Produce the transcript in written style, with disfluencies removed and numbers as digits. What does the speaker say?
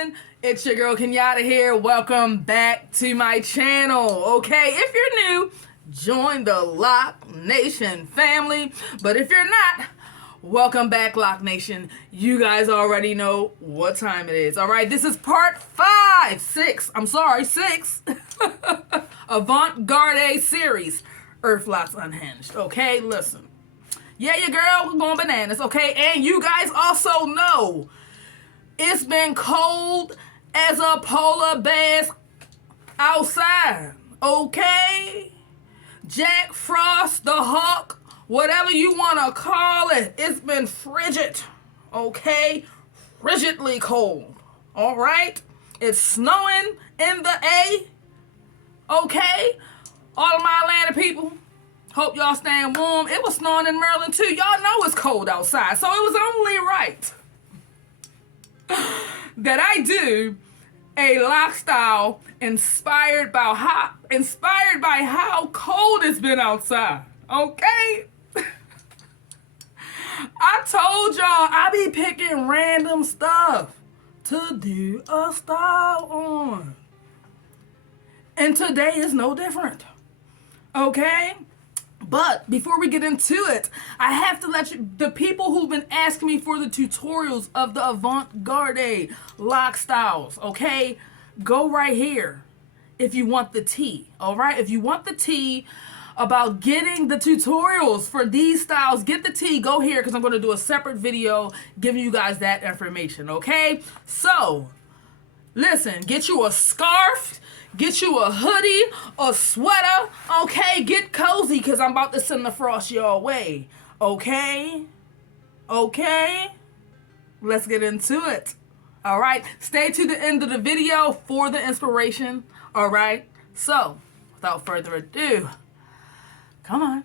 Nation, it's your girl Kenyatta here. Welcome back to my channel. Okay, if you're new, join the Loc Nation family. But if you're not, welcome back, Loc Nation. You guys already know what time it is. All right, this is part 6 Avant Garde series, Earth Locs Unhinged. Okay, listen. Yeah, your girl going bananas, okay? And you guys also know it's been cold as a polar bear outside, okay? Jack Frost, the Hawk, whatever you want to call it, it's been frigid, okay? Frigidly cold, all right? It's snowing in the A, okay? All of my Atlanta people, hope y'all staying warm. It was snowing in Maryland too. Y'all know it's cold outside, so it was only right that I do a Loc Style inspired by how cold it's been outside. Okay? I told y'all I be picking random stuff to do a style on. And today is no different. Okay? But before we get into it, I have to let you, the people who've been asking me for the tutorials of the Avant Garde Loc Styles, okay, go right here if you want the tea, all right? If you want the tea about getting the tutorials for these styles, get the tea, go here, because I'm going to do a separate video giving you guys that information, okay? So, listen, get you a scarf, get you a hoodie, a sweater, okay? Get cozy, because I'm about to send the frost your way, okay? Okay? Let's get into it, all right? Stay to the end of the video for the inspiration, all right? So, without further ado, come on,